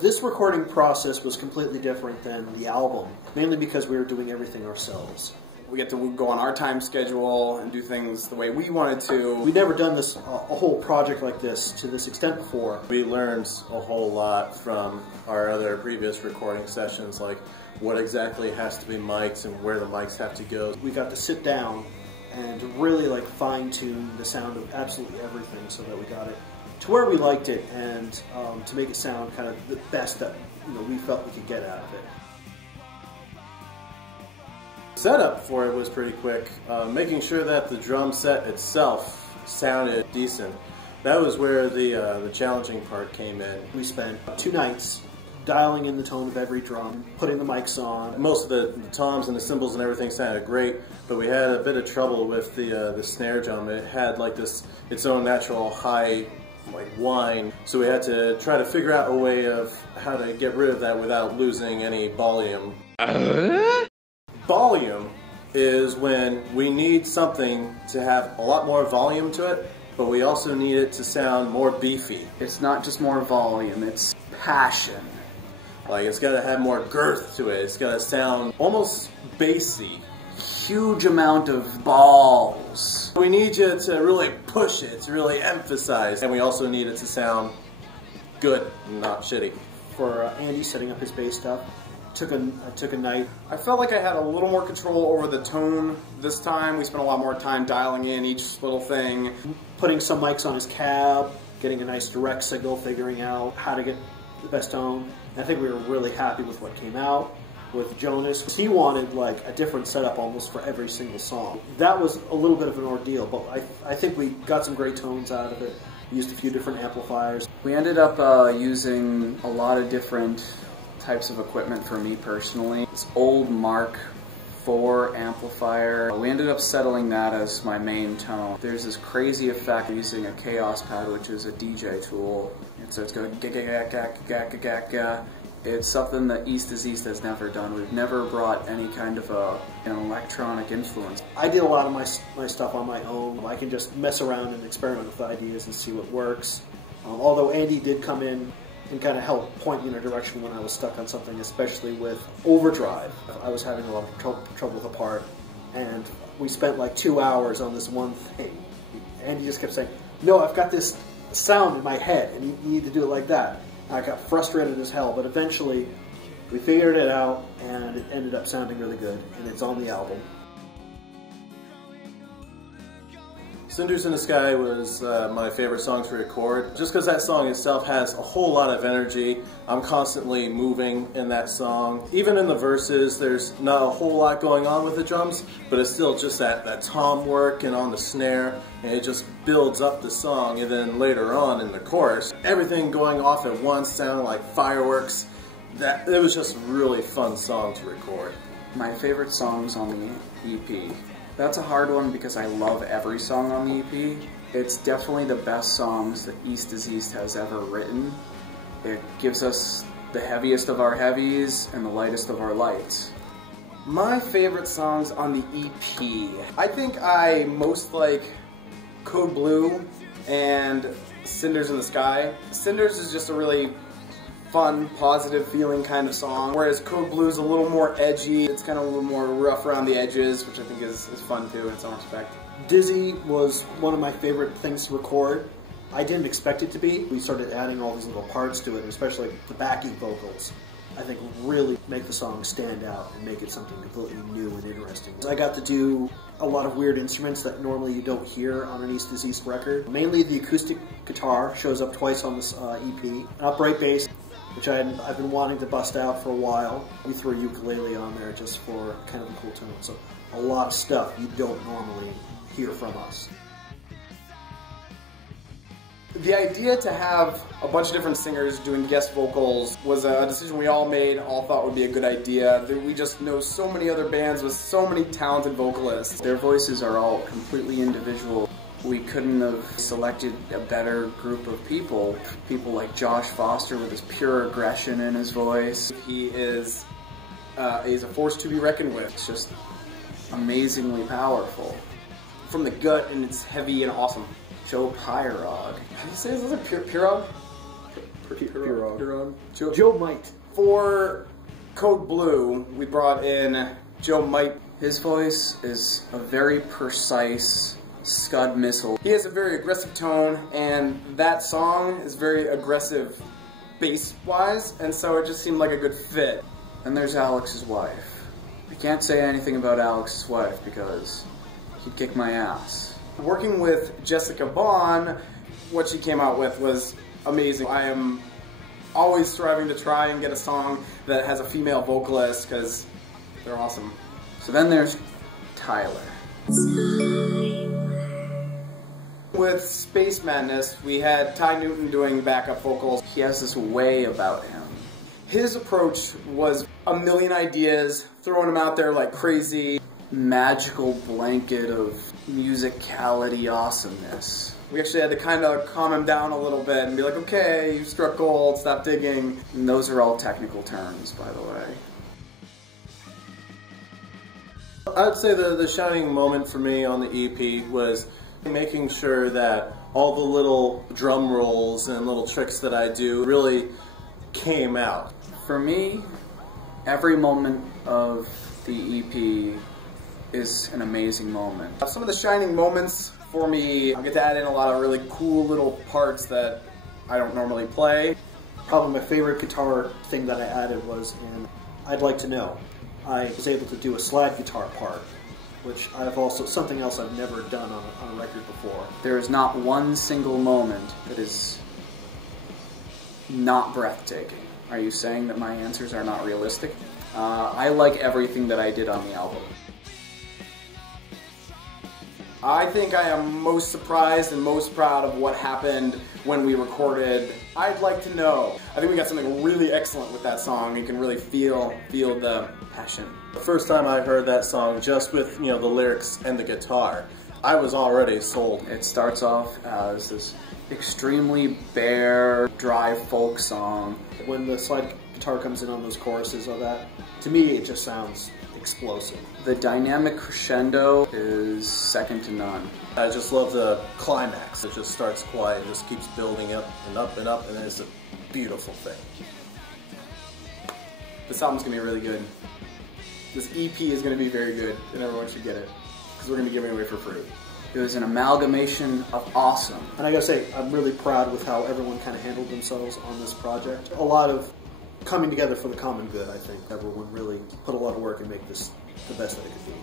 This recording process was completely different than the album, mainly because we were doing everything ourselves. We get to go on our time schedule and do things the way we wanted to. We'd never done this, a whole project like this to this extent before. We learned a whole lot from our other previous recording sessions, like what exactly has to be mics and where the mics have to go. We got to sit down and really like fine-tune the sound of absolutely everything so that we got it to where we liked it, and to make it sound kind of the best that we felt we could get out of it. Setup for it was pretty quick. Making sure that the drum set itself sounded decent. That was where the challenging part came in. We spent 2 nights dialing in the tone of every drum, putting the mics on. Most of the toms and the cymbals and everything sounded great, but we had a bit of trouble with the snare drum. It had like its own natural high whine, so we had to try to figure out a way of how to get rid of that without losing any volume. Volume is when we need something to have a lot more volume to it, but we also need it to sound more beefy. It's not just more volume, it's passion. Like, it's got to have more girth to it. It's got to sound almost bassy. Huge amount of balls. We need you to really push it, to really emphasize, and we also need it to sound good, not shitty. For Andy setting up his bass stuff, took a night. I felt like I had a little more control over the tone this time. We spent a lot more time dialing in each little thing. Putting some mics on his cab, getting a nice direct signal, figuring out how to get the best tone. And I think we were really happy with what came out. With Jonas, he wanted like a different setup almost for every single song. That was a little bit of an ordeal, but I think we got some great tones out of it. We used a few different amplifiers. We ended up using a lot of different types of equipment for me personally. This old Mark IV amplifier. We ended up settling that as my main tone. There's this crazy effect using a Chaos Pad, which is a DJ tool. And so it's going ga ga ga ga ga ga ga ga. It's something that East is East has never done. We've never brought any kind of an electronic influence. I did a lot of my stuff on my own. I can just mess around and experiment with ideas and see what works. Although Andy did come in and kind of help point me in a direction when I was stuck on something, especially with overdrive. I was having a lot of trouble with a part, and we spent like 2 hours on this one thing. Andy just kept saying, "No, I've got this sound in my head, and you need to do it like that." I got frustrated as hell, but eventually we figured it out, and it ended up sounding really good, and it's on the album. Cinders in the Sky was my favorite song to record, just because that song itself has a whole lot of energy. I'm constantly moving in that song. Even in the verses, there's not a whole lot going on with the drums, but it's still just that tom work and on the snare, and it just builds up the song. And then later on in the chorus, everything going off at once sounding like fireworks. It was just a really fun song to record. My favorite songs on the EP. That's a hard one because I love every song on the EP. It's definitely the best songs that East is East has ever written. It gives us the heaviest of our heavies and the lightest of our lights. My favorite songs on the EP. I think I most like Code Blue and Cinders in the Sky. Cinders is just a really fun, positive feeling kind of song, whereas Code Blue is a little more edgy. It's kind of a little more rough around the edges, which I think is fun too in its own respect. Dizzy was one of my favorite things to record. I didn't expect it to be. We started adding all these little parts to it, especially the backing vocals. I think really make the song stand out and make it something completely new and interesting. I got to do a lot of weird instruments that normally you don't hear on an East is East record. Mainly the acoustic guitar shows up twice on this EP. An upright bass, which I've been wanting to bust out for a while. We threw a ukulele on there just for kind of a cool tone. So a lot of stuff you don't normally hear from us. The idea to have a bunch of different singers doing guest vocals was a decision we all made, all thought would be a good idea. We just know so many other bands with so many talented vocalists. Their voices are all completely individual. We couldn't have selected a better group of people. People like Josh Foster with his pure aggression in his voice. He's a force to be reckoned with. It's just amazingly powerful. From the gut, and it's heavy and awesome. Joe Pyrog. How do you say this? Is it Pirog? Huron. Joe Might. For Code Blue, we brought in Joe Might. His voice is a very precise Scud missile. He has a very aggressive tone, and that song is very aggressive bass-wise, and so it just seemed like a good fit. And there's Alex's wife. I can't say anything about Alex's wife because he'd kick my ass. Working with Jessica Bond, what she came out with was amazing. I am always striving to try and get a song that has a female vocalist because they're awesome. So then there's Tyler. With Space Madness, we had Ty Newton doing backup vocals. He has this way about him. His approach was a million ideas, throwing them out there like crazy. Magical blanket of musicality awesomeness. We actually had to kind of calm him down a little bit and be like, okay, you struck gold, stop digging. And those are all technical terms, by the way. I would say the shining moment for me on the EP was making sure that all the little drum rolls and little tricks that I do really came out. For me, every moment of the EP is an amazing moment. Some of the shining moments for me, I get to add in a lot of really cool little parts that I don't normally play. Probably my favorite guitar thing that I added was in I'd Like to Know. I was able to do a slide guitar part, which I've also, something else I've never done on a record before. There is not one single moment that is not breathtaking. Are you saying that my answers are not realistic? I like everything that I did on the album. I think I am most surprised and most proud of what happened when we recorded I'd Like to Know. I think we got something really excellent with that song. You can really feel the passion. The first time I heard that song, just with the lyrics and the guitar, I was already sold. It starts off as this extremely bare, dry folk song. When the slide guitar comes in on those choruses of that, to me it just sounds explosive. The dynamic crescendo is second to none. I just love the climax. It just starts quiet and just keeps building up and up and up, and it's a beautiful thing. This album's gonna be really good. This EP is gonna be very good, and everyone should get it, because we're gonna be giving it away for free. It was an amalgamation of awesome. And I gotta say, I'm really proud with how everyone kind of handled themselves on this project. A lot of coming together for the common good, I think. Everyone really put a lot of work and make this the best that it could be.